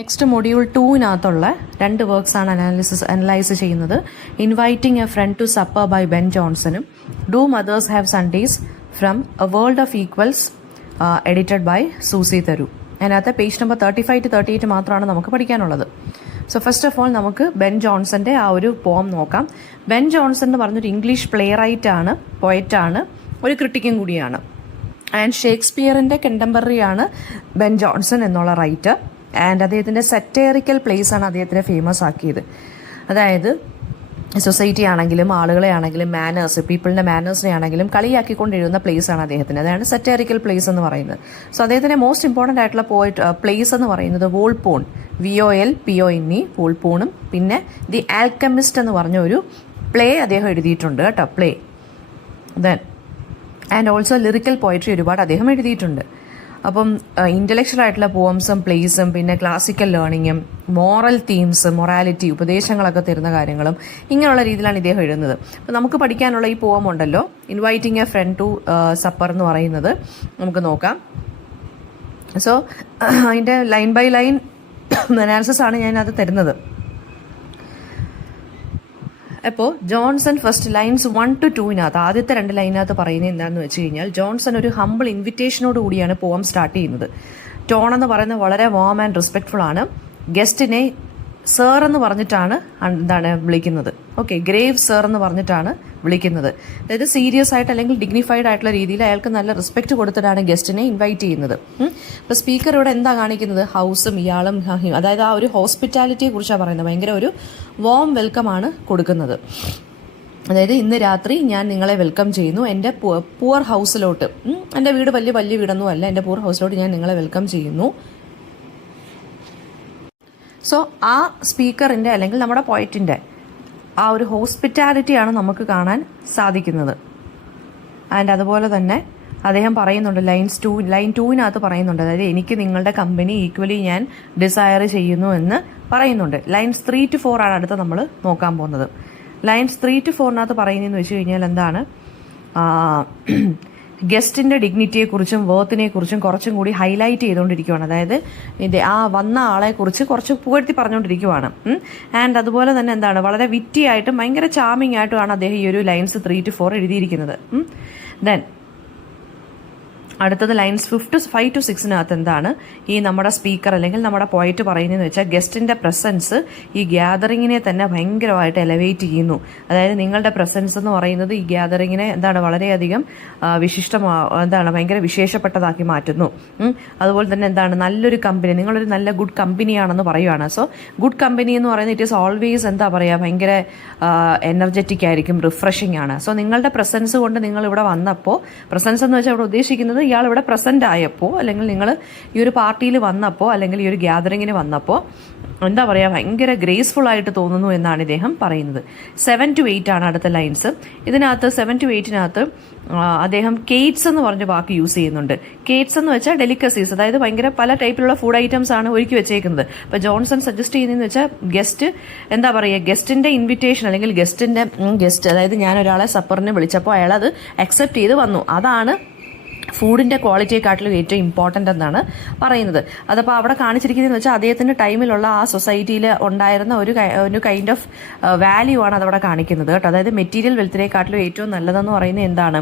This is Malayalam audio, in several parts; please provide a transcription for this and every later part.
നെക്സ്റ്റ് മൊഡ്യൂൾ 2-നകത്തുള്ള 2 വർക്ക്സാണ് അനലൈസ് ചെയ്യുന്നത്. Inviting a friend to supper by Ben ജോൺസണും do mothers have Sundays from a world of equals edited by Susie Tharu. അതിനകത്ത് പേജ് നമ്പർ 35 to 38 മാത്രമാണ് നമുക്ക് പഠിക്കാനുള്ളത്. സോ ഫസ്റ്റ് ഓഫ് ഓൾ നമുക്ക് ബെൻ ജോൺസന്റെ ആ ഒരു പോം നോക്കാം. ബെൻ ജോൺസൺ എന്ന് പറഞ്ഞൊരു ഇംഗ്ലീഷ് പ്ലേ റൈറ്റ് ആണ്, പോയറ്റാണ്, ഒരു ക്രിട്ടിക്കും കൂടിയാണ്. ആൻഡ് ഷേക്സ്പിയറിന്റെ കണ്ടംപററി ആണ് ബെൻ ജോൺസൺ എന്നുള്ള റൈറ്റർ. ആൻഡ് അദ്ദേഹത്തിൻ്റെ സറ്റേറിക്കൽ പ്ലേസ് ആണ് അദ്ദേഹത്തിനെ ഫേമസ് ആക്കിയത്. അതായത് സൊസൈറ്റി ആണെങ്കിലും ആളുകളെ ആണെങ്കിലും പീപ്പിളിൻ്റെ മാനേഴ്സിനെ ആണെങ്കിലും കളിയാക്കിക്കൊണ്ട് എഴുതുന്ന പ്ലേസ് ആണ് അദ്ദേഹത്തിന്. അതാണ് സറ്റേറിക്കൽ പ്ലേസ് എന്ന് പറയുന്നത്. സോ അദ്ദേഹത്തിൻ്റെ മോസ്റ്റ് ഇമ്പോർട്ടൻ്റ് ആയിട്ടുള്ള പ്ലേസ് എന്ന് പറയുന്നത് വോൾപോൺ, VOLPONE, വോൾപോണും പിന്നെ ദി ആൽക്കമിസ്റ്റ് എന്ന് പറഞ്ഞ ഒരു പ്ലേ അദ്ദേഹം എഴുതിയിട്ടുണ്ട് കേട്ടോ, play. Then and also lyrical poetry ഒരുപാട് അദ്ദേഹം എഴുതിയിട്ടുണ്ട്. അപ്പം ഇൻ്റലക്ച്വൽ ആയിട്ടുള്ള പോംസും പ്ലേസും പിന്നെ ക്ലാസിക്കൽ ലേണിങ്ങും മോറൽ തീംസ്, മൊറാലിറ്റി, ഉപദേശങ്ങളൊക്കെ തരുന്ന കാര്യങ്ങളും ഇങ്ങനെയുള്ള രീതിയിലാണ് ഇദ്ദേഹം എഴുതുന്നത്. അപ്പം നമുക്ക് പഠിക്കാനുള്ള ഈ പോം ഉണ്ടല്ലോ, inviting a friend to supper എന്ന് പറയുന്നത്, നമുക്ക് നോക്കാം. സോ അതിൻ്റെ ലൈൻ ബൈ ലൈൻ അനാലിസിസ് ആണ് ഞാനത് തരുന്നത്. അപ്പോൾ ജോൺസൺ ഫസ്റ്റ് ലൈൻസ് 1 to 2-നകത്ത് ആദ്യത്തെ 2 ലൈനകത്ത് പറയുന്നത് എന്താണെന്ന് വെച്ച് കഴിഞ്ഞാൽ, ജോൺസൺ ഒരു ഹംബിൾ ഇൻവിറ്റേഷനോട് കൂടിയാണ് പോം സ്റ്റാർട്ട് ചെയ്യുന്നത്. ടോൺ എന്ന് പറയുന്നത് വളരെ വാം ആൻഡ് റെസ്പെക്ട്ഫുൾ ആണ്. ഗസ്റ്റിനെ സർ എന്ന് പറഞ്ഞിട്ടാണ് വിളിക്കുന്നത്. ഓക്കെ, ഗ്രേവ് സർ എന്ന് പറഞ്ഞിട്ടാണ് വിളിക്കുന്നത്. അതായത് സീരിയസ് ആയിട്ട് അല്ലെങ്കിൽ ഡിഗ്നിഫൈഡ് ആയിട്ടുള്ള രീതിയിൽ അയാൾക്ക് നല്ല റെസ്പെക്ട് കൊടുത്തിട്ടാണ് ഗസ്റ്റിനെ ഇൻവൈറ്റ് ചെയ്യുന്നത്. അപ്പോൾ സ്പീക്കർ ഇവിടെ എന്താ കാണിക്കുന്നത്, ഹൗസും ഇയാളും അതായത് ആ ഒരു ഹോസ്പിറ്റാലിറ്റിയെ കുറിച്ചാണ് പറയുന്നത്. ഭയങ്കര ഒരു വാം വെൽക്കം ആണ് കൊടുക്കുന്നത്. അതായത് ഇന്ന് രാത്രി ഞാൻ നിങ്ങളെ വെൽക്കം ചെയ്യുന്നു എൻ്റെ പുവർ ഹൗസിലോട്ട്. എൻ്റെ വീട് വലിയ വീടൊന്നും അല്ല, എൻ്റെ പുവർ ഹൗസിലോട്ട് ഞാൻ നിങ്ങളെ വെൽക്കം ചെയ്യുന്നു. സോ ആ സ്പീക്കറിൻ്റെ അല്ലെങ്കിൽ നമ്മുടെ പോയറ്റിൻ്റെ ആ ഒരു ഹോസ്പിറ്റാലിറ്റിയാണ് നമുക്ക് കാണാൻ സാധിക്കുന്നത്. ആൻഡ് അതുപോലെ തന്നെ അദ്ദേഹം പറയുന്നുണ്ട് ലൈൻ 2-നകത്ത് പറയുന്നുണ്ട്, അതായത് എനിക്ക് നിങ്ങളുടെ കമ്പനി ഈക്വലി ഞാൻ ഡിസയർ ചെയ്യുന്നു എന്ന് പറയുന്നുണ്ട്. ലൈൻസ് 3 to 4 ആണ് അടുത്ത് നമ്മൾ നോക്കാൻ പോകുന്നത്. ലൈൻസ് 3 to 4-നകത്ത് പറയുന്നതെന്ന് വെച്ച് കഴിഞ്ഞാൽ എന്താണ്, ഗസ്റ്റിൻ്റെ ഡിഗ്നിറ്റിയെക്കുറിച്ചും വേർത്തിനെക്കുറിച്ചും കുറച്ചും കൂടി ഹൈലൈറ്റ് ചെയ്തുകൊണ്ടിരിക്കുകയാണ്. അതായത് ആ വന്ന ആളെക്കുറിച്ച് കുറച്ച് പുകഴ്ത്തി പറഞ്ഞുകൊണ്ടിരിക്കുകയാണ്. ആൻഡ് അതുപോലെ തന്നെ എന്താണ്, വളരെ വിറ്റിയായിട്ടും ഭയങ്കര ചാമിങ് ആയിട്ടുമാണ് അദ്ദേഹം ഈ ഒരു ലൈൻസ് 3 to 4 എഴുതിയിരിക്കുന്നത്. ദെൻ അടുത്തത് ലൈൻസ് 5 to 6-നകത്ത് എന്താണ് ഈ നമ്മുടെ സ്പീക്കർ അല്ലെങ്കിൽ നമ്മുടെ പോയറ്റ് പറയുന്നതെന്ന് വെച്ചാൽ, ഗസ്റ്റിൻ്റെ പ്രസൻസ് ഈ ഗ്യാതറിങ്ങിനെ തന്നെ ഭയങ്കരമായിട്ട് എലവേറ്റ് ചെയ്യുന്നു. അതായത് നിങ്ങളുടെ പ്രസൻസ് എന്ന് പറയുന്നത് ഈ ഗ്യാതറിങ്ങിനെ വളരെയധികം ഭയങ്കര വിശേഷപ്പെട്ടതാക്കി മാറ്റുന്നു. അതുപോലെ തന്നെ നല്ലൊരു കമ്പനി, നിങ്ങളൊരു നല്ല ഗുഡ് കമ്പനിയാണെന്ന് പറയുകയാണ്. സോ ഗുഡ് കമ്പനി എന്ന് പറയുന്നത് ഇറ്റ് ഈസ് ഓൾവേസ് ഭയങ്കര എനർജറ്റിക് ആയിരിക്കും, റിഫ്രഷിംഗ് ആണ്. സോ നിങ്ങളുടെ പ്രസൻസ് കൊണ്ട് നിങ്ങൾ ഇവിടെ വന്നപ്പോൾ, പ്രസൻസ് എന്ന് വെച്ചാൽ ഇവിടെ ഉദ്ദേശിക്കുന്നത് ഇയാൾ ഇവിടെ പ്രസന്റ് ആയപ്പോൾ അല്ലെങ്കിൽ നിങ്ങൾ ഈ ഒരു പാർട്ടിയിൽ വന്നപ്പോൾ അല്ലെങ്കിൽ ഈ ഒരു ഗ്യാതറിങ്ങിന് വന്നപ്പോൾ ഭയങ്കര ഗ്രേസ്ഫുൾ ആയിട്ട് തോന്നുന്നു എന്നാണ് ഇദ്ദേഹം പറയുന്നത്. 7 to 8 ആണ് അടുത്ത ലൈൻസ്. ഇതിനകത്ത് 7 to 8-നകത്ത് അദ്ദേഹം കേറ്റ്സ് എന്ന് പറഞ്ഞ വാക്ക് യൂസ് ചെയ്യുന്നുണ്ട്. കേറ്റ്സ് എന്ന് വെച്ചാൽ ഡെലിക്കസീസ്, അതായത് ഭയങ്കര പല ടൈപ്പിലുള്ള ഫുഡ് ഐറ്റംസ് ആണ് ഒരുക്കി വെച്ചേക്കുന്നത്. അപ്പോൾ ജോൺസൺ സജസ്റ്റ് ചെയ്യുന്നതെന്ന് വെച്ചാൽ ഗസ്റ്റിന്റെ ഇൻവിറ്റേഷൻ അല്ലെങ്കിൽ ഗസ്റ്റ് അതായത് ഞാൻ ഒരാളെ സപ്പറിന് വിളിച്ചപ്പോൾ അയാൾ അത് അക്സെപ്റ്റ് ചെയ്ത് വന്നു. അതാണ് ഫുഡിൻ്റെ ക്വാളിറ്റിയെക്കാട്ടിലും ഏറ്റവും ഇമ്പോർട്ടൻ്റ് എന്നാണ് പറയുന്നത്. അതപ്പോൾ അവിടെ കാണിച്ചിരിക്കുന്നതെന്ന് വെച്ചാൽ അദ്ദേഹത്തിൻ്റെ ടൈമിലുള്ള ആ സൊസൈറ്റിയിൽ ഉണ്ടായിരുന്ന ഒരു കൈൻഡ് ഓഫ് വാല്യൂ ആണ് അതവിടെ കാണിക്കുന്നത് കേട്ടോ. അതായത് മെറ്റീരിയൽ വെൽത്തിനെക്കാട്ടിലും ഏറ്റവും നല്ലതെന്ന് പറയുന്നത് എന്താണ്,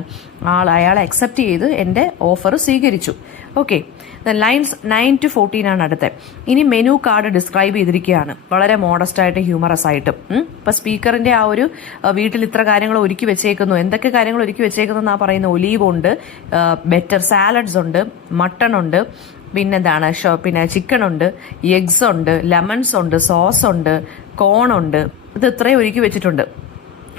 അയാൾ അക്സെപ്റ്റ് ചെയ്ത് എൻ്റെ ഓഫർ സ്വീകരിച്ചു. ഓക്കെ, ലൈൻസ് 9 to 14 ആണ് അടുത്ത. ഇനി മെനു കാർഡ് ഡിസ്ക്രൈബ് ചെയ്തിരിക്കുകയാണ് വളരെ മോഡസ്റ്റ് ആയിട്ട് ഹ്യൂമറസ് ആയിട്ടും. ഇപ്പം സ്പീക്കറിൻ്റെ ആ ഒരു വീട്ടിൽ ഇത്ര കാര്യങ്ങൾ ഒരുക്കി വെച്ചേക്കുന്നു, എന്തൊക്കെ കാര്യങ്ങൾ ഒരുക്കി വെച്ചേക്കുന്നു എന്നാ പറയുന്നത്. ഒലീവ് ഉണ്ട്, ബെറ്റർ സാലഡ്സ് ഉണ്ട്, മട്ടൺ ഉണ്ട്, പിന്നെ ചിക്കൻ ഉണ്ട്, എഗ്സ് ഉണ്ട്, ലെമൺസ് ഉണ്ട്, സോസ് ഉണ്ട്, കോൺ ഉണ്ട്. ഇത് ഇത്രയും ഒരുക്കി വെച്ചിട്ടുണ്ട്.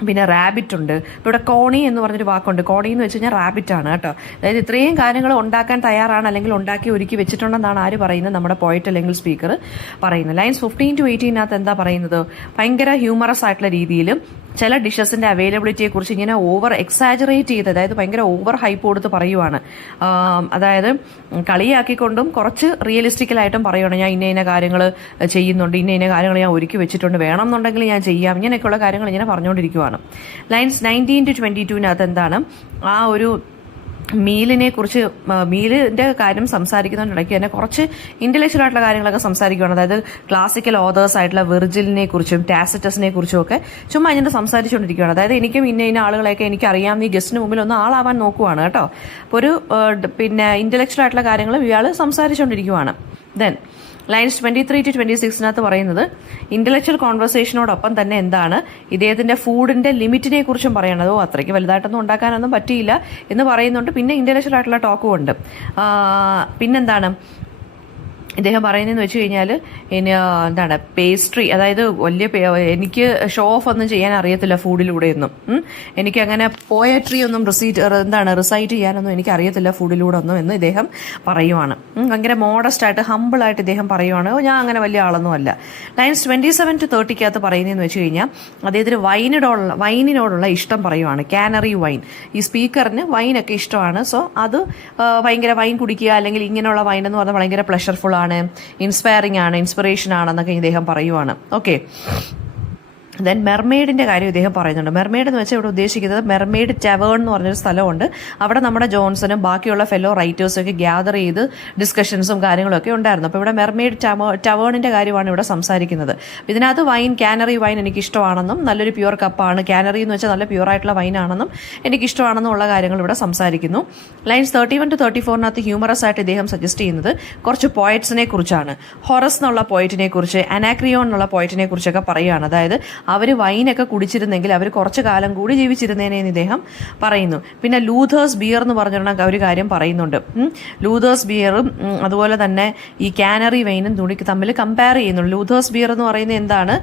പിന്നെ റാബിറ്റ് ഉണ്ട്. ഇവിടെ കോണി എന്ന് പറഞ്ഞൊരു വാക്കുണ്ട്. കോണി എന്ന് വെച്ച് കഴിഞ്ഞാൽ റാബിറ്റ് ആണ് കേട്ടോ. അതായത് ഇത്രയും കാര്യങ്ങൾ ഉണ്ടാക്കാൻ തയ്യാറാണ് അല്ലെങ്കിൽ ഉണ്ടാക്കി ഒരുക്കി വെച്ചിട്ടുണ്ടെന്നാണ് ആര് പറയുന്നത്, നമ്മുടെ പോയറ്റ് അല്ലെങ്കിൽ സ്പീക്കർ പറയുന്നത്. ലൈൻസ് 15 to 18-നകത്ത് എന്താ പറയുന്നത്, ഭയങ്കര ഹ്യൂമറസ് ആയിട്ടുള്ള രീതിയിൽ ചില ഡിഷസിന്റെ അവൈലബിലിറ്റിയെ കുറിച്ച് ഇങ്ങനെ ഓവർ എക്സാജറേറ്റ് ചെയ്ത്, അതായത് ഭയങ്കര ഓവർ ഹൈപ്പ് കൊടുത്ത് പറയുവാണ്. അതായത് കളിയാക്കിക്കൊണ്ടും കുറച്ച് റിയലിസ്റ്റിക്കലായിട്ടും പറയുവാണ്, ഞാൻ ഇന്ന കാര്യങ്ങൾ ചെയ്യുന്നുണ്ട്, ഇന്ന കാര്യങ്ങൾ ഞാൻ ഒരുക്കി വെച്ചിട്ടുണ്ട്, വേണം എന്നുണ്ടെങ്കിൽ ഞാൻ ചെയ്യാം, ഇങ്ങനെയൊക്കെയുള്ള കാര്യങ്ങൾ ഇങ്ങനെ പറഞ്ഞുകൊണ്ടിരിക്കുവാണ്. ലൈൻസ് 19 to 22-നകത്ത് എന്താണ്, ആ ഒരു മീലിന്റെ കാര്യം സംസാരിക്കുന്നതിനിടയ്ക്ക് തന്നെ കുറച്ച് ഇന്റലക്ച്വൽ ആയിട്ടുള്ള കാര്യങ്ങളൊക്കെ സംസാരിക്കുകയാണ്. അതായത് ക്ലാസിക്കൽ ഓതേഴ്സ് ആയിട്ടുള്ള വെർജിലിനെ കുറിച്ചും ടാസിറ്റസിനെ കുറിച്ചും ഒക്കെ ചുമ്മാ ഇങ്ങനെ സംസാരിച്ചുകൊണ്ടിരിക്കുകയാണ്. അതായത് എനിക്കും ഇന്ന ആളുകളെയൊക്കെ എനിക്ക് അറിയാം, ഈ ഗസ്റ്റിന് മുമ്പിൽ ഒന്ന് ആളാവാൻ നോക്കുവാണ് കേട്ടോ. അപ്പോൾ ഒരു ഇന്റലക്ച്വൽ ആയിട്ടുള്ള കാര്യങ്ങൾ ഇയാൾ സംസാരിച്ചുകൊണ്ടിരിക്കുകയാണ്. ദെൻ ലൈൻസ് 23 to 26 പറയുന്നത് ഇന്റലക്ച്വൽ കോൺവെർസേഷനോടൊപ്പം തന്നെ എന്താണ് ഇദ്ദേഹത്തിന്റെ ഫുഡിന്റെ ലിമിറ്റിനെ കുറിച്ചും പറയണത്. അത്രയ്ക്ക് വലുതായിട്ടൊന്നും ഉണ്ടാക്കാനൊന്നും പറ്റിയില്ല എന്ന് പറയുന്നുണ്ട്. പിന്നെ ഇന്റലക്ച്വൽ ആയിട്ടുള്ള ടോക്കും ഉണ്ട്. പിന്നെന്താണ് ഇദ്ദേഹം പറയുന്നതെന്ന് വെച്ച് കഴിഞ്ഞാൽ എന്താണ് പേസ്ട്രി, അതായത് എനിക്ക് ഷോ ഓഫ് ഒന്നും ചെയ്യാൻ അറിയത്തില്ല ഫുഡിലൂടെയൊന്നും. എനിക്ക് അങ്ങനെ പോയട്രി ഒന്നും റിസൈറ്റ് ചെയ്യാനൊന്നും എനിക്ക് അറിയത്തില്ല ഫുഡിലൂടെ ഒന്നും എന്ന് ഇദ്ദേഹം പറയുവാണ്. ഭയങ്കര മോഡസ്റ്റ് ആയിട്ട് ഹമ്പിളായിട്ട് ഇദ്ദേഹം പറയുവാണ്, ഞാൻ അങ്ങനെ വലിയ ആളൊന്നും അല്ല. ലൈൻസ് 27 to 30 പറയുന്നതെന്ന് വെച്ച് കഴിഞ്ഞാൽ അദ്ദേഹത്തിന് വൈനിനോടുള്ള ഇഷ്ടം പറയുവാണ്. കാനറി വൈൻ, ഈ സ്പീക്കറിന് വൈനൊക്കെ ഇഷ്ടമാണ്. സോ അത് ഭയങ്കര വൈൻ കുടിക്കുക അല്ലെങ്കിൽ ഇങ്ങനെയുള്ള വൈൻ എന്ന് പറഞ്ഞാൽ ഭയങ്കര പ്ലഷർഫുൾ ആണ്, ഇൻസ്പയറിംഗ് ആണ്, ഇൻസ്പിറേഷൻ ആണെന്നൊക്കെ ഇദ്ദേഹം പറയുവാണ്. ഓക്കെ. ദെൻ മെർമെയ്ഡിന്റെ കാര്യം ഇദ്ദേഹം പറയുന്നുണ്ട്. മെർമെയ്ഡ് എന്ന് വെച്ചാൽ ഇവിടെ ഉദ്ദേശിക്കുന്നത് മെർമെയ്ഡ് ടവേൺ എന്ന് പറഞ്ഞൊരു സ്ഥലമുണ്ട്. അവിടെ നമ്മുടെ ജോൺസണും ബാക്കിയുള്ള ഫെല്ലോ റൈറ്റേഴ്സും ഒക്കെ ഗ്യാദർ ചെയ്ത് ഡിസ്കഷൻസും കാര്യങ്ങളൊക്കെ ഉണ്ടായിരുന്നു. അപ്പോൾ ഇവിടെ മെർമെയ്ഡ് ടവേണിന്റെ കാര്യമാണ് ഇവിടെ സംസാരിക്കുന്നത്. ഇതിനകത്ത് കാനറി വൈൻ എനിക്ക് ഇഷ്ടമാണെന്നും നല്ലൊരു പ്യുവർ കപ്പാണ്, കാനറി എന്ന് വെച്ചാൽ നല്ല പ്യുവർ ആയിട്ടുള്ള വൈനാണെന്നും എനിക്ക് ഇഷ്ടമാണെന്നുള്ള കാര്യങ്ങൾ ഇവിടെ സംസാരിക്കുന്നു. ലൈൻസ് 31 to 34 ഹ്യൂമറസ് ആയിട്ട് ഇദ്ദേഹം സജസ്റ്റ് ചെയ്യുന്നത് കുറച്ച് പോയറ്റ്സിനെ കുറിച്ചാണ്. ഹൊറസ് എന്നുള്ള പോയറ്റിനെ കുറിച്ച്, അനാക്രിയോൺ എന്നുള്ള പോയറ്റിനെ കുറിച്ചൊക്കെ പറയുകയാണ്. അതായത് അവർ വൈനൊക്കെ കുടിച്ചിരുന്നെങ്കിൽ അവർ കുറച്ചു കാലം കൂടി ജീവിച്ചിരുന്നേനെന്ന് ഇദ്ദേഹം പറയുന്നു. പിന്നെ ലൂഥേഴ്സ് ബിയർ എന്ന് പറഞ്ഞിരുന്ന ഒരു കാര്യം പറയുന്നുണ്ട്. ലൂഥേഴ്സ് ബിയറും അതുപോലെ തന്നെ ഈ കാനറി വൈനും തമ്മിൽ കമ്പയർ ചെയ്യുന്നു. ലൂഥേഴ്സ് ബിയർ എന്ന് പറയുന്നത് എന്താണ്,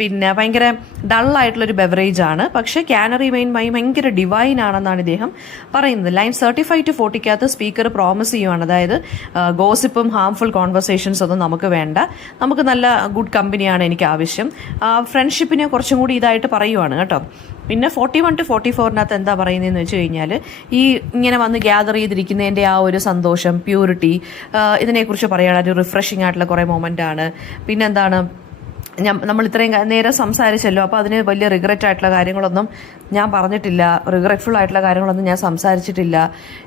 പിന്നെ ഭയങ്കര ഡള്ളായിട്ടുള്ളൊരു ബെവറേജ് ആണ്. പക്ഷേ കാനറി വൈൻ ഭയങ്കര ഡിവൈൻ ആണെന്നാണ് ഇദ്ദേഹം പറയുന്നത്. ലൈൻ 35 to 40 സ്പീക്കർ പ്രോമിസ് ചെയ്യുവാണ്. അതായത് ഗോസിപ്പും ഹാംഫുൾ കോൺവെർസേഷൻസ് ഒന്നും നമുക്ക് വേണ്ട, നമുക്ക് നല്ല ഗുഡ് കമ്പനിയാണ് എനിക്ക് ആവശ്യം. ഫ്രണ്ട്ഷിപ്പിനെ കുറച്ചും കൂടി ഇതായിട്ട് പറയുവാണ് കേട്ടോ. പിന്നെ 41 to 44 എന്താ പറയുന്നതെന്ന് വെച്ച് കഴിഞ്ഞാൽ ഈ ഇങ്ങനെ വന്ന് ഗ്യാദർ ചെയ്തിരിക്കുന്നതിൻ്റെ ആ ഒരു സന്തോഷം, പ്യൂരിറ്റി, ഇതിനെക്കുറിച്ച് പറയുകയാണ്. ഒരു റിഫ്രഷിംഗ് ആയിട്ടുള്ള കുറേ മൊമെൻ്റ് ആണ്. പിന്നെന്താണ്, നമ്മൾ ഇത്രയും നേരം സംസാരിച്ചല്ലോ, അപ്പോൾ അതിന് വലിയ റിഗ്രറ്റ് ആയിട്ടുള്ള കാര്യങ്ങളൊന്നും ഞാൻ പറഞ്ഞിട്ടില്ല, റിഗ്രറ്റ്ഫുൾ ആയിട്ടുള്ള കാര്യങ്ങളൊന്നും ഞാൻ സംസാരിച്ചിട്ടില്ല.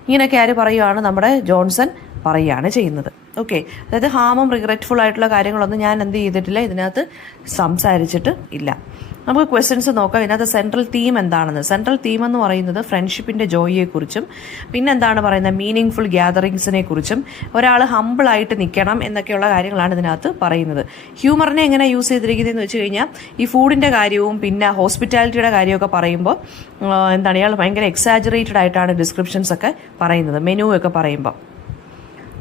ഇങ്ങനെയൊക്കെ ആര് പറയുകയാണ്, നമ്മുടെ ജോൺസൺ പറയുകയാണ് ചെയ്യുന്നത്. ഓക്കെ. അതായത് ഹാമും റിഗ്രറ്റ്ഫുൾ ആയിട്ടുള്ള കാര്യങ്ങളൊന്നും ഞാൻ എന്ത് ചെയ്തിട്ടില്ല, ഇതിനകത്ത് സംസാരിച്ചിട്ട് ഇല്ല. നമുക്ക് ക്വസ്റ്റ്യൻസ് നോക്കാം. ഇതിനകത്ത് സെൻട്രൽ തീം എന്താണെന്ന്. സെൻട്രൽ തീം എന്ന് പറയുന്നത് ഫ്രണ്ട്ഷിപ്പിൻ്റെ ജോയിയെക്കുറിച്ചും പിന്നെന്താണ് പറയുന്നത്, മീനിങ് ഫുൾ ഗ്യാതറിങ്സിനെ കുറിച്ചും ഒരാൾ ഹമ്പിളായിട്ട് നിൽക്കണം എന്നൊക്കെയുള്ള കാര്യങ്ങളാണ് ഇതിനകത്ത് പറയുന്നത്. ഹ്യൂമറിനെ എങ്ങനെ യൂസ് ചെയ്തിരിക്കുന്നതെന്ന് വെച്ച് കഴിഞ്ഞാൽ ഈ ഫുഡിൻ്റെ കാര്യവും പിന്നെ ഹോസ്പിറ്റാലിറ്റിയുടെ കാര്യമൊക്കെ പറയുമ്പോൾ എന്താണ് ഇയാൾ ഭയങ്കര എക്സാജറേറ്റഡ് ആയിട്ടാണ് ഡിസ്ക്രിപ്ഷൻസ് ഒക്കെ പറയുന്നത്, മെനു ഒക്കെ പറയുമ്പോൾ.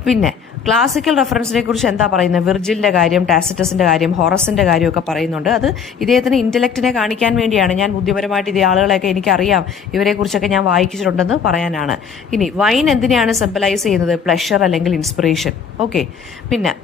പിന്നെ ക്ലാസിക്കൽ റെഫറൻസിനെ കുറിച്ച് എന്താ പറയുന്നത്, വിർജിലിന്റെ കാര്യം, ടാസിറ്റസിന്റെ കാര്യം, ഹൊറസിന്റെ കാര്യമൊക്കെ പറയുന്നുണ്ട്. അത് ഇദ്ദേഹത്തിന് ഇന്റലക്റ്റിനെ കാണിക്കാൻ വേണ്ടിയാണ്. ഞാൻ ബുദ്ധിപരമായിട്ട് ഇതേ ആളുകളെയൊക്കെ എനിക്കറിയാം, ഇവരെക്കുറിച്ചൊക്കെ ഞാൻ വായിച്ചിട്ടുണ്ടെന്ന് പറയാനാണ്. ഇനി വൈൻ എന്തിനാണ് സിംബലൈസ് ചെയ്യുന്നത്, പ്ലഷർ അല്ലെങ്കിൽ ഇൻസ്പിറേഷൻ. ഓക്കെ. പിന്നെ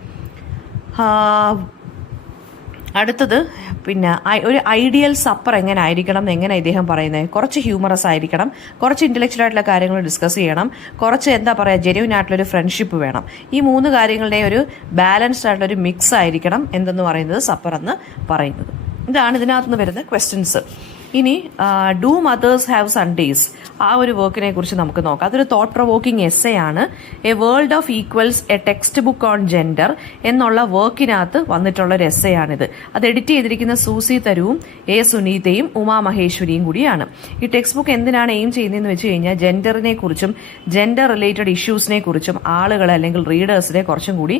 അടുത്തത് പിന്നെ ഒരു ഐഡിയൽ സപ്പർ എങ്ങനെ ആയിരിക്കണം എങ്ങനെ ഇദ്ദേഹം പറയുന്നത്, കുറച്ച് ഹ്യൂമറസ് ആയിരിക്കണം, കുറച്ച് ഇന്റലക്ച്വൽ ആയിട്ടുള്ള കാര്യങ്ങൾ ഡിസ്കസ് ചെയ്യണം, കുറച്ച് എന്താ പറയുക ജെന്യൂൻ ആയിട്ടുള്ളൊരു ഫ്രണ്ട്ഷിപ്പ് വേണം. ഈ 3 കാര്യങ്ങളുടെ ഒരു ബാലൻസ്ഡ് ആയിട്ടുള്ളൊരു മിക്സ് ആയിരിക്കണം എന്തെന്ന് പറയുന്നത് സപ്പർ എന്ന് പറയുന്നത്. ഇതാണ് ഇതിനകത്തുനിന്ന് വരുന്ന ക്വസ്റ്റ്യൻസ്. ഇനി ഡു മദേഴ്സ് ഹാവ് സൺഡേസ്, ആ ഒരു വർക്കിനെ കുറിച്ച് നമുക്ക് നോക്കാം. അതൊരു തോട്ട് പ്രൊവോക്കിംഗ് എസ്സേ ആണ്. A world of equals, A text book on gender എന്നുള്ള വർക്കിനകത്ത് വന്നിട്ടുള്ള ഒരു എസ്സേ ആണിത്. അത് എഡിറ്റ് ചെയ്തിരിക്കുന്ന സൂസി തരുവും എ സുനീതയും ഉമാ മഹേശ്വരിയും കൂടിയാണ്. ഈ ടെക്സ്റ്റ് ബുക്ക് എന്തിനാണ് എയിം ചെയ്യുന്നതെന്ന് വെച്ച് കഴിഞ്ഞാൽ ജെൻഡറിനെ കുറിച്ചും ജെൻഡർ റിലേറ്റഡ് ഇഷ്യൂസിനെ കുറിച്ചും ആളുകളെ അല്ലെങ്കിൽ റീഡേഴ്സിനെ കുറച്ചും കൂടി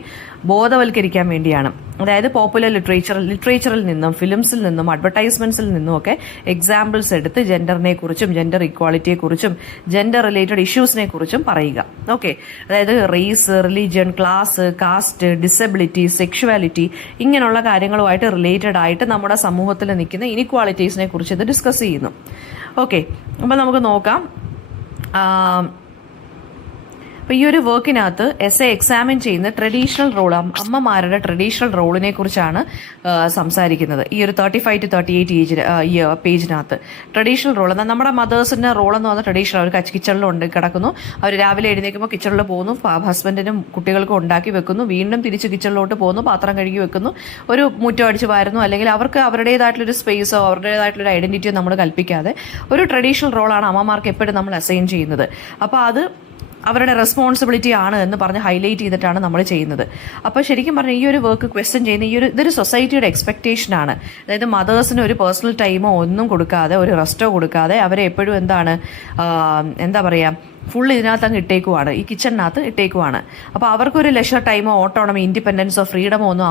ബോധവൽക്കരിക്കാൻ വേണ്ടിയാണ്. അതായത് പോപ്പുലർ ലിറ്ററേച്ചറിൽ നിന്നും ഫിലിംസിൽ നിന്നും അഡ്വർടൈസ്മെന്റ്സിൽ നിന്നും ഒക്കെ എക്സാമ്പിൾസ് എടുത്ത് ജെൻഡറിനെ കുറിച്ചും ജെൻഡർ ഇക്വാളിറ്റിയെ കുറിച്ചും ജെൻഡർ റിലേറ്റഡ് ഇഷ്യൂസിനെ കുറിച്ചും പറയുക. ഓക്കെ. അതായത് race, religion, class, caste, disability, sexuality ഇങ്ങനെയുള്ള കാര്യങ്ങളുമായിട്ട് റിലേറ്റഡ് ആയിട്ട് നമ്മുടെ സമൂഹത്തിൽ നിൽക്കുന്ന ഇനിക്വാളിറ്റീസിനെ കുറിച്ച് ഇത് ഡിസ്കസ് ചെയ്യുന്നു. ഓക്കെ. അപ്പോൾ നമുക്ക് നോക്കാം. അപ്പോൾ ഈ ഒരു വർക്കിനകത്ത് എസ് എ എക്സാമിൻ ചെയ്യുന്ന ട്രഡീഷണൽ റോൾ, അമ്മമാരുടെ ട്രഡീഷണൽ റോളിനെ കുറിച്ചാണ് സംസാരിക്കുന്നത്. ഈ ഒരു 35 to 38 ഈ പേജിനകത്ത് ട്രഡീഷണൽ റോൾ എന്നാൽ നമ്മുടെ മദേഴ്സിൻ്റെ റോൾ എന്ന് പറഞ്ഞാൽ ട്രഡീഷണൽ. അവർ കിച്ചണിലുണ്ട് കിടക്കുന്നു, അവർ രാവിലെ എഴുന്നേൽക്കുമ്പോൾ കിച്ചണിൽ പോകുന്നു, ഹസ്ബൻഡിനും കുട്ടികൾക്കും ഉണ്ടാക്കി വെക്കുന്നു, വീണ്ടും തിരിച്ച് കിച്ചണിലോട്ട് പോകുന്നു, പാത്രം കഴുകി വെക്കുന്നു, ഒരു മുറ്റം അടിച്ച് വാരുന്നു. അല്ലെങ്കിൽ അവർക്ക് അവരുടേതായിട്ടുള്ളൊരു സ്പേസോ അവരുടേതായിട്ടുള്ളൊരു ഐഡന്റിറ്റിയോ നമ്മൾ കൽപ്പിക്കാതെ ഒരു ട്രഡീഷണൽ റോളാണ് അമ്മമാർക്ക് എപ്പോഴും നമ്മൾ അസൈൻ ചെയ്യുന്നത്. അപ്പോൾ അത് അവരുടെ റെസ്പോൺസിബിലിറ്റി ആണ് എന്ന് പറഞ്ഞ് ഹൈലൈറ്റ് ചെയ്തിട്ടാണ് നമ്മൾ ചെയ്യുന്നത്. അപ്പോൾ ശരിക്കും പറഞ്ഞാൽ ഈ ഒരു വർക്ക് ക്വസ്റ്റ്യൻ ചെയ്യുന്ന ഇതൊരു സൊസൈറ്റിയുടെ എക്സ്പെക്റ്റേഷനാണ്. അതായത് മദേഴ്സിന് ഒരു പേഴ്സണൽ ടൈമോ ഒന്നും കൊടുക്കാതെ, ഒരു റെസ്റ്റോ കൊടുക്കാതെ അവരെ എപ്പോഴും എന്താ പറയുക, ഫുൾ ഇതിനകത്ത് അങ്ങ് ഇട്ടേക്കുവാണ്, ഈ കിച്ചണിനകത്ത് ഇട്ടേക്കുവാണ്. അപ്പോൾ അവർക്കൊരു ലെഷർ ടൈമോ ഓട്ടോണമി ഇൻഡിപെൻഡൻസോ ഫ്രീഡമോ ഒന്നും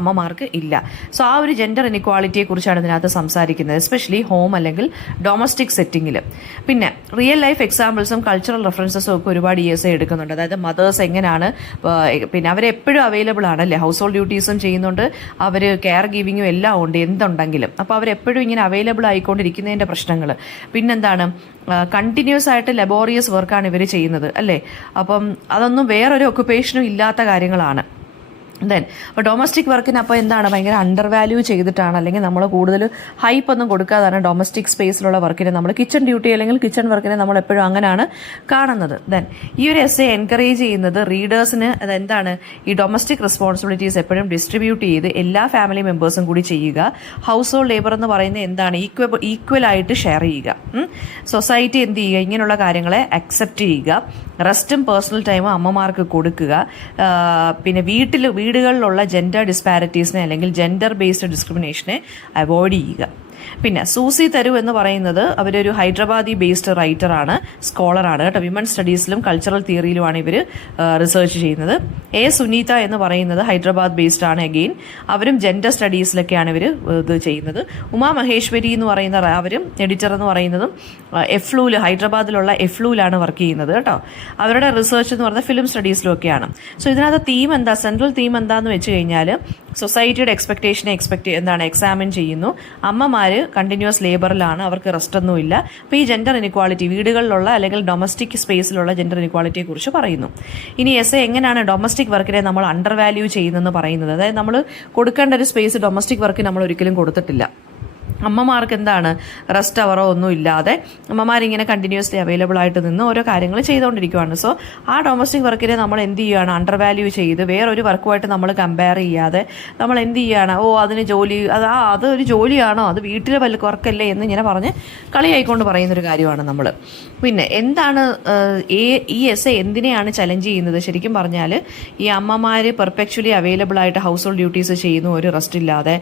അമ്മമാർക്ക് ഇല്ല. സോ ആ ഒരു ജെൻഡർ ഇനിക്വാളിറ്റിയെ കുറിച്ചാണ് ഇതിനകത്ത് സംസാരിക്കുന്നത്, എസ്പെഷ്യലി ഹോം അല്ലെങ്കിൽ ഡൊമസ്റ്റിക് സെറ്റിങ്ങിൽ. പിന്നെ റിയൽ ലൈഫ് എക്സാമ്പിൾസും കൾച്ചറൽ റെഫറൻസസും ഒക്കെ ഒരുപാട് ESA എടുക്കുന്നുണ്ട്. അതായത് മദേഴ്സ് എങ്ങനെയാണ്, പിന്നെ അവരെപ്പോഴും അവൈലബിൾ ആണല്ലേ, ഹൗസ് ഹോൾഡ് ഡ്യൂട്ടീസും ചെയ്യുന്നുണ്ട്, അവർ കെയർ ഗിവിങ്ങും എല്ലാം ഉണ്ട് എന്തുണ്ടെങ്കിലും. അപ്പോൾ അവരെപ്പോഴും ഇങ്ങനെ അവൈലബിൾ ആയിക്കൊണ്ടിരിക്കുന്നതിൻ്റെ പ്രശ്നങ്ങൾ. പിന്നെന്താണ്, കണ്ടിന്യൂസ് ആയിട്ട് ലബോറിയസ് വർക്കാണ് ഇവർ ചെയ്യുന്നത് അല്ലേ. അപ്പം അതൊന്നും വേറൊരു ഒക്കുപേഷനും ഇല്ലാത്ത കാര്യങ്ങളാണ്. അപ്പോൾ ഡൊമസ്റ്റിക് വർക്കിന് അപ്പോൾ എന്താണ്, ഭയങ്കര അണ്ടർ വാല്യൂ ചെയ്തിട്ടാണ്, അല്ലെങ്കിൽ നമ്മൾ കൂടുതൽ ഹൈപ്പ് ഒന്നും കൊടുക്കാതാണ് ഡൊമസ്റ്റിക് സ്പേസിലുള്ള വർക്കിനെ നമ്മൾ കിച്ചൺ ഡ്യൂട്ടി അല്ലെങ്കിൽ കിച്ചൺ വർക്കിനെ നമ്മൾ എപ്പോഴും അങ്ങനെയാണ് കാണുന്നത്. ഈ ഒരു എസ്സേ എൻകറേജ് ചെയ്യുന്നത് റീഡേഴ്സിന് അതെന്താണ്, ഈ ഡൊമസ്റ്റിക് റെസ്പോൺസിബിലിറ്റീസ് എപ്പോഴും ഡിസ്ട്രിബ്യൂട്ട് ചെയ്ത് എല്ലാ ഫാമിലി മെമ്പേഴ്സും കൂടി ചെയ്യുക. ഹൗസ് ഹോൾഡ് ലേബർ എന്ന് പറയുന്നത് എന്താണ്, ഈക്വൽ ആയിട്ട് ഷെയർ ചെയ്യുക. സൊസൈറ്റി എന്ത് ചെയ്യുക, ഇങ്ങനെയുള്ള കാര്യങ്ങളെ അക്സെപ്റ്റ് ചെയ്യുക. റെസ്റ്റും പേഴ്സണൽ ടൈമും അമ്മമാർക്ക് കൊടുക്കുക. പിന്നെ വീടുകളിലുള്ള ജെൻഡർ ഡിസ്പാരിറ്റീസിനെ അല്ലെങ്കിൽ ജെൻഡർ ബേസ്ഡ് ഡിസ്ക്രിമിനേഷനെ അവോയ്ഡ് ചെയ്യുക. പിന്നെ സൂസി തരൂ എന്ന് പറയുന്നത് അവരൊരു ഹൈദരാബാദി ബേസ്ഡ് റൈറ്ററാണ്, സ്കോളറാണ് കേട്ടോ. വിമൻ സ്റ്റഡീസിലും കൾച്ചറൽ തിയറിയിലുമാണ് ഇവർ റിസർച്ച് ചെയ്യുന്നത്. സുനീത എന്ന് പറയുന്നത് ഹൈദരാബാദ് ബേസ്ഡ് ആണ്, അഗെയിൻ അവരും ജെൻഡർ സ്റ്റഡീസിലൊക്കെയാണ് ഇവർ ഇത് ചെയ്യുന്നത്. ഉമാ മഹേശ്വരി എന്ന് പറയുന്ന അവരും എഡിറ്റർ എന്ന് പറയുന്നതും ഹൈദരാബാദിലുള്ള എഫ്ലൂലാണ് വർക്ക് ചെയ്യുന്നത് കേട്ടോ. അവരുടെ റിസർച്ച് എന്ന് പറയുന്നത് ഫിലിം സ്റ്റഡീസിലും ഒക്കെയാണ്. സോ ഇതിനകത്ത് തീം എന്താ, സെൻട്രൽ തീം എന്താന്ന് വെച്ച് കഴിഞ്ഞാൽ സൊസൈറ്റിയുടെ എക്സ്പെക്ടേഷനെ എക്സാമിൻ ചെയ്യുന്നു. അമ്മമാർ കണ്ടിന്യൂസ് ലേബറിലാണ്, അവർക്ക് റെസ്റ്റ് ഒന്നുമില്ല. അപ്പോൾ ഈ ജെൻഡർ ഇനിക്വാളിറ്റി, വീടുകളിലുള്ള അല്ലെങ്കിൽ ഡൊമസ്റ്റിക് സ്പേസിലുള്ള ജെൻഡർ ഇനിക്വാളിറ്റിയെ കുറിച്ച് പറയുന്നു. ഇനി എങ്ങനെയാണ് ഡൊമസ്റ്റിക് വർക്കിനെ നമ്മൾ അണ്ടർ വാല്യൂ ചെയ്യുന്നതെന്ന് പറയുന്നത്. അതായത് നമ്മൾ കൊടുക്കേണ്ട ഒരു സ്പേസ് ഡൊമസ്റ്റിക് വർക്ക് നമ്മൾ ഒരിക്കലും കൊടുത്തിട്ടില്ല. അമ്മമാർക്ക് എന്താണ്, റെസ്റ്റ് അവറോ ഒന്നും ഇല്ലാതെ അമ്മമാരിങ്ങനെ കണ്ടിന്യൂസ്ലി അവൈലബിൾ ആയിട്ട് നിന്ന് ഓരോ കാര്യങ്ങൾ ചെയ്തുകൊണ്ടിരിക്കുകയാണ്. സോ ആ ഡൊമസ്റ്റിക് വർക്കിനെ നമ്മൾ എന്ത് ചെയ്യുകയാണ്, അണ്ടർ വാല്യൂ ചെയ്ത് വേറൊരു വർക്കുമായിട്ട് നമ്മൾ കമ്പയർ ചെയ്യാതെ നമ്മൾ എന്ത് ചെയ്യുകയാണ്, അതിന് ജോലി, അതൊരു ജോലിയാണോ, അത് വീട്ടിലെ വർക്കല്ലേ എന്ന് ഇങ്ങനെ പറഞ്ഞ് കളിയായിക്കൊണ്ട് പറയുന്നൊരു കാര്യമാണ് നമ്മൾ. പിന്നെ എന്താണ് ഈ എസ്സേ എന്തിനെയാണ് ചലഞ്ച് ചെയ്യുന്നത്, ശരിക്കും പറഞ്ഞാൽ ഈ അമ്മമാർ പെർപെക്ച്വലി അവൈലബിൾ ആയിട്ട് ഹൗസ് ഹോൾഡ് ഡ്യൂട്ടീസ് ചെയ്യുന്നു, ഒരു റെസ്റ്റ് ഇല്ലാതെ.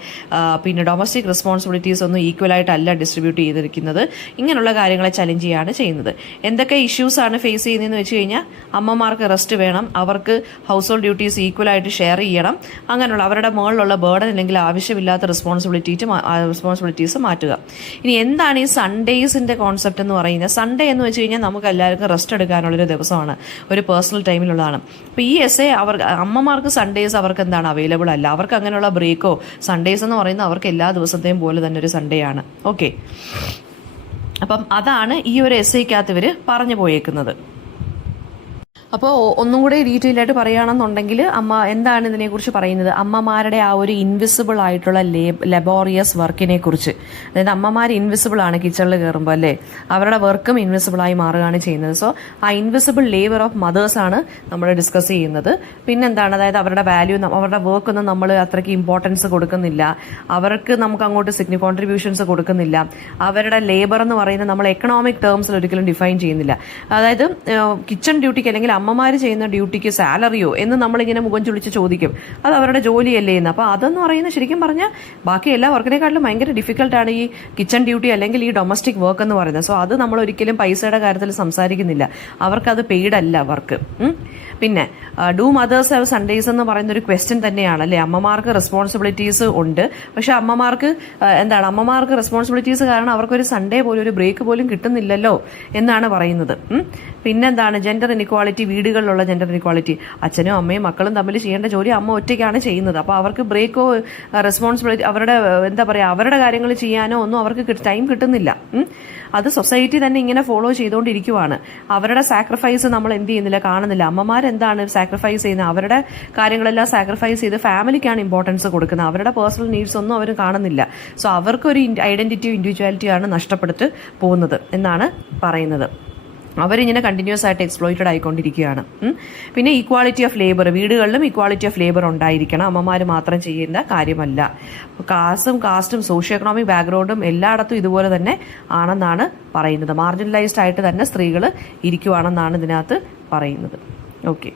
പിന്നെ ഡൊമസ്റ്റിക് റെസ്പോൺസിബിലിറ്റീസ് ഒന്നും ഈക്വലായിട്ടല്ല ഡിസ്ട്രിബ്യൂട്ട് ചെയ്തിരിക്കുന്നത്. ഇങ്ങനെയുള്ള കാര്യങ്ങളെ ചലഞ്ച് ചെയ്യാണ് ചെയ്യുന്നത്. എന്തൊക്കെ ഇഷ്യൂസ് ആണ് ഫേസ് ചെയ്യുന്നതെന്ന് വെച്ച് കഴിഞ്ഞാൽ, അമ്മമാർക്ക് റെസ്റ്റ് വേണം, അവർക്ക് ഹൗസ് ഹോൾഡ് ഡ്യൂട്ടീസ് ഈക്വലായിട്ട് ഷെയർ ചെയ്യണം, അങ്ങനെയുള്ള അവരുടെ മുകളിലുള്ള ബേർഡൻ അല്ലെങ്കിൽ ആവശ്യമില്ലാത്ത റെസ്പോൺസിബിലിറ്റീസ് മാറ്റുക. ഇനി എന്താണ് ഈ സൺഡേസിൻ്റെ കോൺസെപ്റ്റ് എന്ന് പറയുന്നത്? സൺഡേ എന്ന് വെച്ച് കഴിഞ്ഞാൽ നമുക്ക് എല്ലാവർക്കും റെസ്റ്റ് എടുക്കാനുള്ളൊരു ദിവസമാണ്, ഒരു പേഴ്സണൽ ടൈമിലുള്ളതാണ്. അപ്പോൾ ഈ എസ്സേ അമ്മമാർക്ക് സൺഡേസ് അവർക്ക് എന്താണ് അവൈലബിൾ അല്ല, അവർക്ക് അങ്ങനെയുള്ള ബ്രേക്കോ, സൺഡേസ് എന്ന് പറയുന്നത് അവർക്ക് എല്ലാ ദിവസത്തെയും പോലെ തന്നെ ഒരു സൺഡേ ആണ്. ഓക്കെ, അപ്പം അതാണ് ഈ ഒരു എസ്സേക്കകത്ത് ഇവർ പറഞ്ഞു പോയേക്കുന്നത്. അപ്പോൾ ഒന്നും കൂടെ ഡീറ്റെയിൽ ആയിട്ട് പറയുകയാണെന്നുണ്ടെങ്കിൽ എന്താണ് ഇതിനെക്കുറിച്ച് പറയുന്നത്, അമ്മമാരുടെ ആ ഒരു ഇൻവിസിബിൾ ആയിട്ടുള്ള ലബോറിയസ് വർക്കിനെ കുറിച്ച്. അതായത് അമ്മമാർ ഇൻവിസിബിൾ ആണ് കിച്ചണിൽ കയറുമ്പോൾ അല്ലേ, അവരുടെ വർക്കും ഇൻവിസിബിളായി മാറുകയാണ് ചെയ്യുന്നത്. സോ ആ ഇൻവിസിബിൾ ലേബർ ഓഫ് മദേഴ്സ് ആണ് നമ്മൾ ഡിസ്കസ് ചെയ്യുന്നത്. പിന്നെന്താണ്, അതായത് അവരുടെ വാല്യൂ, അവരുടെ വർക്കൊന്നും നമ്മൾ അത്രയ്ക്ക് ഇമ്പോർട്ടൻസ് കൊടുക്കുന്നില്ല, അവർക്ക് നമുക്ക് അങ്ങോട്ട് കോൺട്രിബ്യൂഷൻസ് കൊടുക്കുന്നില്ല. അവരുടെ ലേബർ എന്ന് പറയുന്നത് നമ്മൾ എക്കണോമിക് ടേംസിൽ ഒരിക്കലും ഡിഫൈൻ ചെയ്യുന്നില്ല. അതായത് കിച്ചൺ ഡ്യൂട്ടിക്ക് അല്ലെങ്കിൽ അമ്മമാർ ചെയ്യുന്ന ഡ്യൂട്ടിക്ക് സാലറിയോ എന്ന് നമ്മളിങ്ങനെ മുഖം ചുളിച്ച് ചോദിക്കും, അത് അവരുടെ ജോലിയല്ലേ എന്ന്. അപ്പോൾ അതെന്ന് പറയുന്നത് ശരിക്കും പറഞ്ഞാൽ ബാക്കി എല്ലാ വർക്കിനെക്കാട്ടിലും ഭയങ്കര ഡിഫിക്കൽട്ടാണ് ഈ കിച്ചൺ ഡ്യൂട്ടി അല്ലെങ്കിൽ ഈ ഡൊമസ്റ്റിക് വർക്ക് എന്ന് പറയുന്നത്. സോ അത് നമ്മൾ ഒരിക്കലും പൈസയുടെ കാര്യത്തിൽ സംസാരിക്കുന്നില്ല, അവർക്കത് പെയ്ഡ് അല്ല വർക്ക്. പിന്നെ ഡു മദേഴ്സ് ഹാവ് സൺഡേസ് എന്ന് പറയുന്ന ഒരു ക്വസ്റ്റ്യൻ തന്നെയാണ് അല്ലേ. അമ്മമാർക്ക് റെസ്പോൺസിബിലിറ്റീസ് ഉണ്ട്, പക്ഷെ അമ്മമാർക്ക് റെസ്പോൺസിബിലിറ്റീസ് കാരണം അവർക്കൊരു സൺഡേ പോലും ഒരു ബ്രേക്ക് പോലും കിട്ടുന്നില്ലല്ലോ എന്നാണ് പറയുന്നത്. പിന്നെന്താണ് ജെൻഡർ ഇനിക്വാളിറ്റി, വീടുകളിലുള്ള ജെൻഡർ ഇനിക്വാളിറ്റി. അച്ഛനും അമ്മയും മക്കളും തമ്മിൽ ചെയ്യേണ്ട ജോലി അമ്മ ഒറ്റയ്ക്കാണ് ചെയ്യുന്നത്. അപ്പോൾ അവർക്ക് ബ്രേക്കോ റെസ്പോൺസിബിലിറ്റി അവരുടെ കാര്യങ്ങൾ ചെയ്യാനോ ഒന്നും അവർക്ക് ടൈം കിട്ടുന്നില്ല. അത് സൊസൈറ്റി തന്നെ ഇങ്ങനെ ഫോളോ ചെയ്തുകൊണ്ടിരിക്കുവാണ്. അവരുടെ സാക്രിഫൈസ് നമ്മൾ എന്ത് ചെയ്യുന്നില്ല, കാണുന്നില്ല. അമ്മമാരെന്താണ് സാക്രിഫൈസ് ചെയ്യുന്നത്? അവരുടെ കാര്യങ്ങളെല്ലാം സാക്രിഫൈസ് ചെയ്ത് ഫാമിലിക്കാണ് ഇമ്പോർട്ടൻസ് കൊടുക്കുന്നത്. അവരുടെ പേഴ്സണൽ നീഡ്സ് ഒന്നും അവർ കാണുന്നില്ല. സോ അവർക്കൊരു ഐഡന്റിറ്റിയും ഇൻഡിവിജ്വാലിറ്റിയാണ് നഷ്ടപ്പെട്ട് പോകുന്നത് എന്നാണ് പറയുന്നത്. അവരിങ്ങനെ കണ്ടിന്യൂസ് ആയിട്ട് എക്സ്പ്ലോയിറ്റഡ് ആയിക്കൊണ്ടിരിക്കുകയാണ്. പിന്നെ ഈക്വാളിറ്റി ഓഫ് ലേബർ, വീടുകളിലും ഈക്വാളിറ്റി ഓഫ് ലേബർ ഉണ്ടായിരിക്കണം. അമ്മമാർ മാത്രം ചെയ്യുന്ന കാര്യമല്ല. കാസ്റ്റും സോഷ്യോ എക്കണോമിക് ബാക്ക്ഗ്രൗണ്ടും എല്ലായിടത്തും ഇതുപോലെ തന്നെ ആണെന്നാണ് പറയുന്നത്. മാർജിനലൈസ്ഡ് ആയിട്ട് തന്നെ സ്ത്രീകൾ ഇരിക്കുവാണെന്നാണ് ഇതിനകത്ത് പറയുന്നത്. ഓക്കെ.